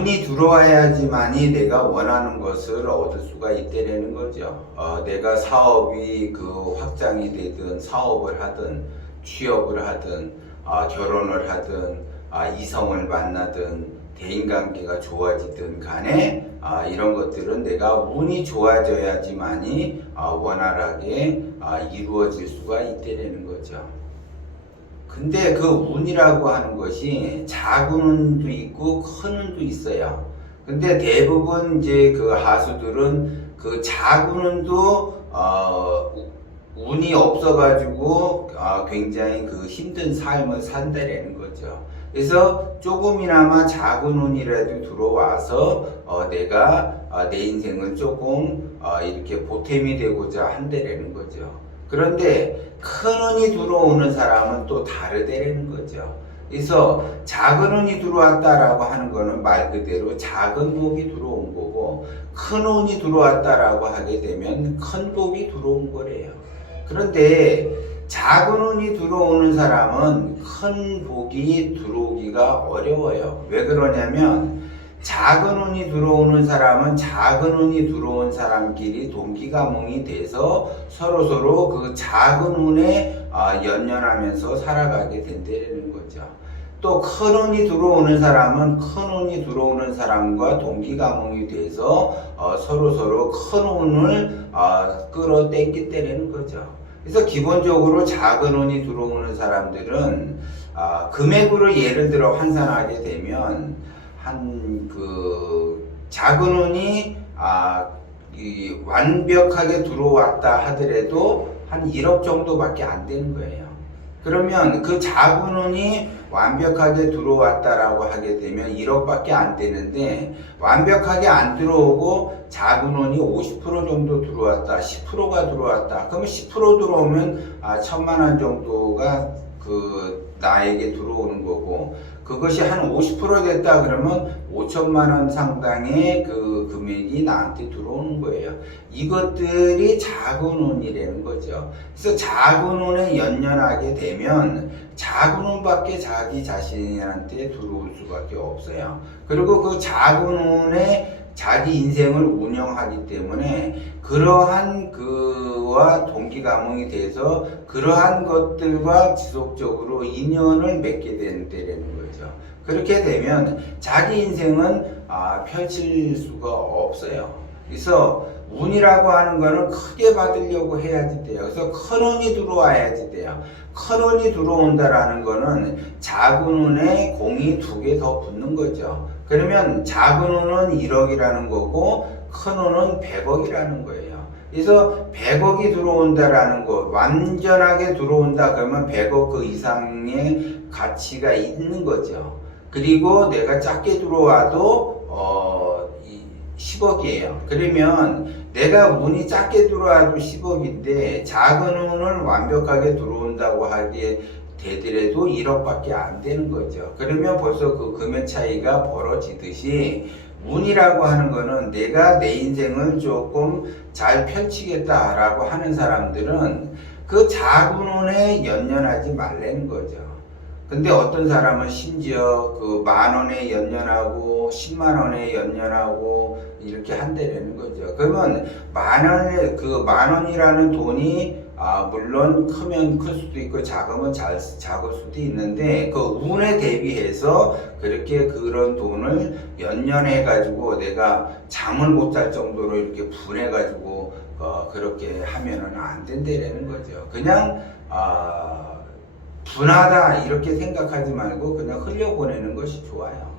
운이 들어와야지만이 내가 원하는 것을 얻을 수가 있다라는 거죠. 내가 사업이 확장이 되든 사업을 하든 취업을 하든 결혼을 하든 이성을 만나든 대인관계가 좋아지든 간에 이런 것들은 내가 운이 좋아져야지만이 원활하게 이루어질 수가 있다라는 거죠. 근데 그 운이라고 하는 것이 작은 운도 있고 큰 운도 있어요. 근데 대부분 이제 그 하수들은 그 작은 운도 운이 없어가지고 굉장히 그 힘든 삶을 산다라는 거죠. 그래서 조금이나마 작은 운이라도 들어와서 내가 내 인생을 조금 이렇게 보탬이 되고자 한다라는 거죠. 그런데 큰 운이 들어오는 사람은 또 다르다라는 거죠. 그래서 작은 운이 들어왔다라고 하는 거는 말 그대로 작은 복이 들어온 거고, 큰 운이 들어왔다라고 하게 되면 큰 복이 들어온 거래요. 그런데 작은 운이 들어오는 사람은 큰 복이 들어오기가 어려워요. 왜 그러냐면 작은 운이 들어오는 사람은 작은 운이 들어온 사람끼리 동기감흥이 돼서 서로서로 그 작은 운에 연연하면서 살아가게 된다는 거죠. 또 큰 운이 들어오는 사람은 큰 운이 들어오는 사람과 동기감흥이 돼서 서로서로 큰 운을 끌어당긴다는 거죠. 그래서 기본적으로 작은 운이 들어오는 사람들은 금액으로 예를 들어 환산하게 되면 작은 운이 완벽하게 들어왔다 하더라도 한 1억 정도밖에 안 되는 거예요. 그러면 그 작은 운이 완벽하게 들어왔다라고 하게 되면 1억밖에 안 되는데, 완벽하게 안 들어오고 작은 운이 50% 정도 들어왔다, 10%가 들어왔다. 그러면 10% 들어오면 1,000만 원 정도가 나에게 들어오는 거고, 그것이 한 50% 됐다 그러면 5천만 원 상당의 그 금액이 나한테 들어오는 거예요. 이것들이 작은 운이라는 거죠. 그래서 작은 운에 연연하게 되면 작은 운밖에 자기 자신한테 들어올 수밖에 없어요. 그리고 그 작은 운에 자기 인생을 운영하기 때문에 그러한 그와 동기감흥이 돼서 그러한 것들과 지속적으로 인연을 맺게 된다는 거죠. 그렇게 되면 자기 인생은 펼칠 수가 없어요. 그래서 운이라고 하는 거는 크게 받으려고 해야지 돼요. 그래서 큰 운이 들어와야지 돼요. 큰 운이 들어온다라는 거는 작은 운에 공이 2개 더 붙는 거죠. 그러면 작은 운은 1억이라는 거고 큰 운은 100억이라는 거예요. 그래서 100억이 들어온다라는 거, 완전하게 들어온다 그러면 100억 그 이상의 가치가 있는 거죠. 그리고 내가 작게 들어와도 10억이에요. 그러면 내가 운이 작게 들어와도 10억인데 작은 운을 완벽하게 들어온다고 하기에 되더라도 1억밖에 안 되는 거죠. 그러면 벌써 그 금액 차이가 벌어지듯이 운이라고 하는 거는 내가 내 인생을 조금 잘 펼치겠다라고 하는 사람들은 그 작은 운에 연연하지 말라는 거죠. 근데 어떤 사람은 심지어 그 10,000원에 연연하고 100,000원에 연연하고 이렇게 한다는 거죠. 그러면 10,000원에 그 10,000원이라는 돈이 물론 크면 클 수도 있고 작으면 작을 수도 있는데 그 운에 대비해서 그렇게 그런 돈을 연연해 가지고 내가 잠을 못 잘 정도로 이렇게 분해 가지고 그렇게 하면은 안 된다라는 거죠. 그냥 분하다 이렇게 생각하지 말고 그냥 흘려보내는 것이 좋아요.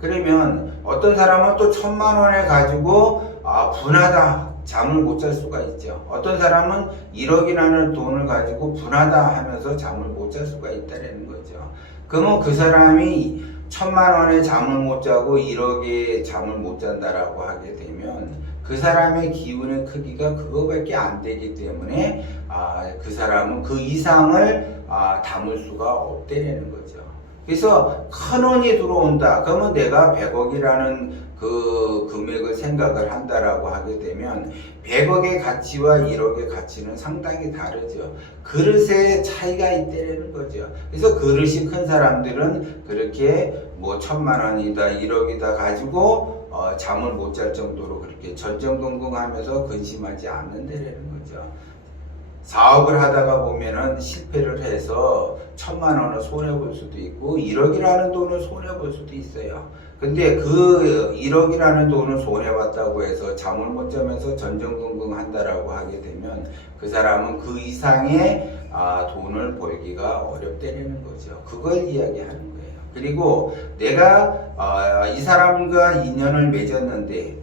그러면 어떤 사람은 또 1,000만 원을 가지고 분하다 잠을 못 잘 수가 있죠. 어떤 사람은 1억이라는 돈을 가지고 분하다 하면서 잠을 못 잘 수가 있다는 거죠. 그러면 그 사람이 1,000만 원에 잠을 못 자고 1억에 잠을 못 잔다라고 하게 되면 그 사람의 기운의 크기가 그거밖에 안 되기 때문에 그 사람은 그 이상을 담을 수가 없다는 거죠. 그래서 큰 원이 들어온다. 그러면 내가 100억이라는 그 금액을 생각을 한다라고 하게 되면 100억의 가치와 1억의 가치는 상당히 다르죠. 그릇의 차이가 있다는 거죠. 그래서 그릇이 큰 사람들은 그렇게 뭐 1000만 원이다 1억이다 가지고 잠을 못 잘 정도로 그렇게 전전긍긍하면서 근심하지 않는다는 거죠. 사업을 하다가 보면은 실패를 해서 1000만 원을 손해볼 수도 있고 1억이라는 돈을 손해볼 수도 있어요. 근데 그 1억이라는 돈을 손해봤다고 해서 잠을 못 자면서 전전긍긍 한다라고 하게 되면 그 사람은 그 이상의 돈을 벌기가 어렵다는 거죠. 그걸 이야기하는 거예요. 그리고 내가 이 사람과 인연을 맺었는데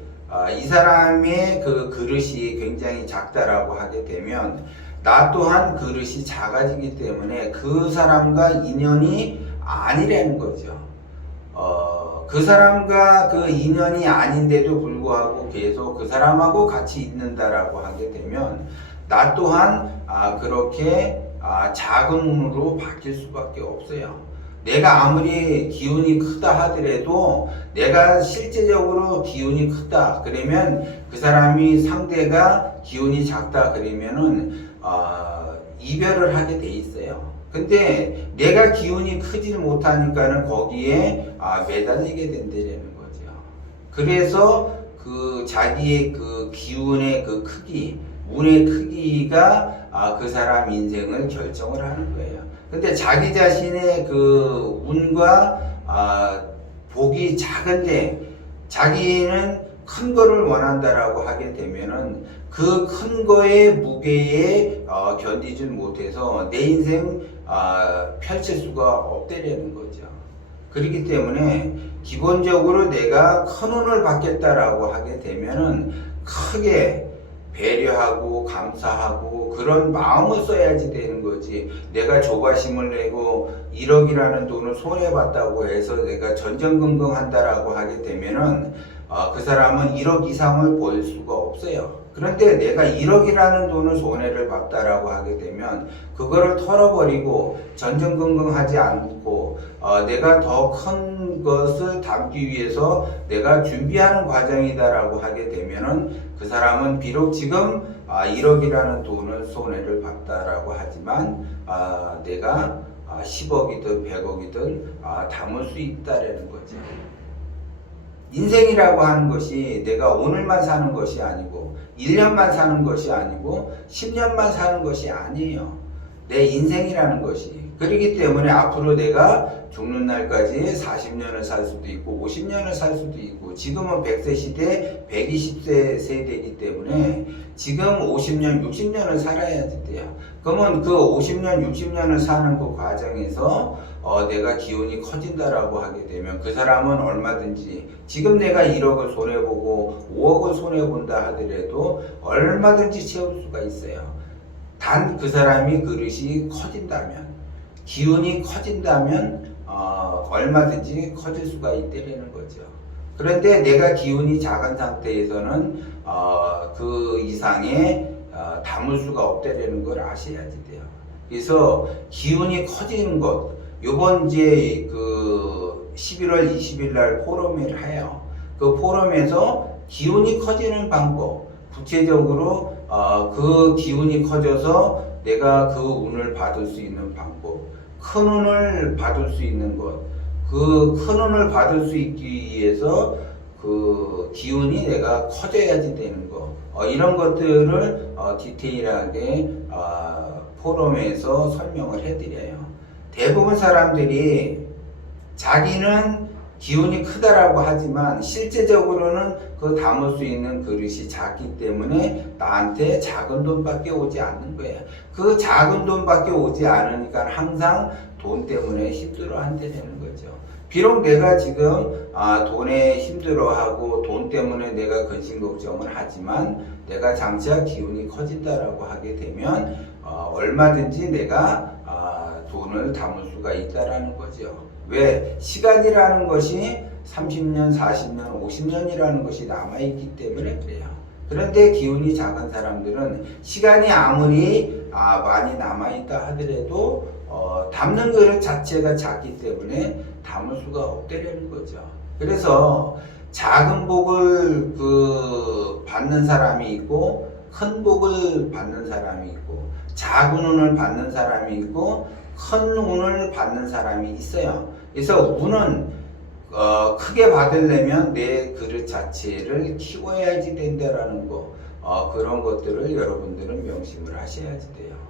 이 사람의 그 그릇이 굉장히 작다라고 하게 되면 나 또한 그릇이 작아지기 때문에 그 사람과 인연이 아니라는 거죠. 그 사람과 그 인연이 아닌데도 불구하고 계속 그 사람하고 같이 있는다라고 하게 되면 나 또한 그렇게 작은 운으로 바뀔 수밖에 없어요. 내가 아무리 기운이 크다 하더라도 내가 실제적으로 기운이 크다 그러면 그 사람이 상대가 기운이 작다 그러면은 이별을 하게 돼 있어요. 근데 내가 기운이 크질 못하니까는 거기에 매달리게 된다는 거죠. 그래서 그 자기의 그 기운의 그 크기, 운의 크기가 그 사람 인생을 결정을 하는 거예요. 근데 자기 자신의 그 운과 복이 작은데 자기는 큰 거를 원한다라고 하게 되면은 그 큰 거의 무게에 견디질 못해서 내 인생 펼칠 수가 없다라는 거죠. 그렇기 때문에 기본적으로 내가 큰 운을 받겠다라고 하게 되면은 크게 배려하고 감사하고 그런 마음을 써야지 되는 거지. 내가 조바심을 내고 1억이라는 돈을 손해봤다고 해서 내가 전전긍긍 한다라고 하게 되면은 그 사람은 1억 이상을 벌 수가 없어요. 그런데 내가 1억이라는 돈을 손해를 봤다라고 하게 되면 그거를 털어버리고 전전긍긍하지 않고 내가 더 큰 것을 담기 위해서 내가 준비하는 과정이다라고 하게 되면은 그 사람은 비록 지금 1억이라는 돈을 손해를 봤다라고 하지만 내가 10억이든 100억이든 담을 수 있다라는 거죠. 인생이라고 하는 것이 내가 오늘만 사는 것이 아니고 1년만 사는 것이 아니고 10년만 사는 것이 아니에요. 내 인생이라는 것이. 그렇기 때문에 앞으로 내가 죽는 날까지 40년을 살 수도 있고 50년을 살 수도 있고 지금은 100세 시대 120세 세대이기 때문에 지금 50년 60년을 살아야 돼요. 그러면 그 50년 60년을 사는 그 과정에서 내가 기운이 커진다라고 하게 되면 그 사람은 얼마든지 지금 내가 1억을 손해보고 5억을 손해본다 하더라도 얼마든지 채울 수가 있어요. 단 그 사람이 그릇이 커진다면 기운이 커진다면 얼마든지 커질 수가 있다는 거죠. 그런데 내가 기운이 작은 상태에서는 그 이상의 담을 수가 없다는 걸 아셔야지 돼요. 그래서 기운이 커지는 것, 요번 이제 그 11월 20일 날 포럼을 해요. 그 포럼에서 기운이 커지는 방법, 구체적으로 그 기운이 커져서 내가 그 운을 받을 수 있는 방법, 큰 운을 받을 수 있는 것, 그 큰 운을 받을 수 있기 위해서 그 기운이 내가 커져야지 되는 거, 이런 것들을 디테일하게 포럼에서 설명을 해드려요. 대부분 사람들이 자기는 기운이 크다라고 하지만 실제적으로는 그 담을 수 있는 그릇이 작기 때문에 나한테 작은 돈밖에 오지 않는 거예요. 그 작은 돈밖에 오지 않으니까 항상 돈 때문에 힘들어 한다는 거죠. 비록 내가 지금 돈에 힘들어하고 돈 때문에 내가 근심 걱정을 하지만 내가 장차 기운이 커진다라고 하게 되면 얼마든지 내가 돈을 담을 수가 있다라는 거죠. 왜? 시간이라는 것이 30년, 40년, 50년이라는 것이 남아있기 때문에 그래요. 그런데 기운이 작은 사람들은 시간이 아무리 많이 남아있다 하더라도 담는 그릇 자체가 작기 때문에 담을 수가 없다는 거죠. 그래서 작은 복을 받는 사람이 있고 큰 복을 받는 사람이 있고 작은 운을 받는 사람이 있고 큰 운을 받는 사람이 있어요. 그래서 운은 크게 받으려면 내 그릇 자체를 키워야지 된다라는 거, 그런 것들을 여러분들은 명심을 하셔야지 돼요.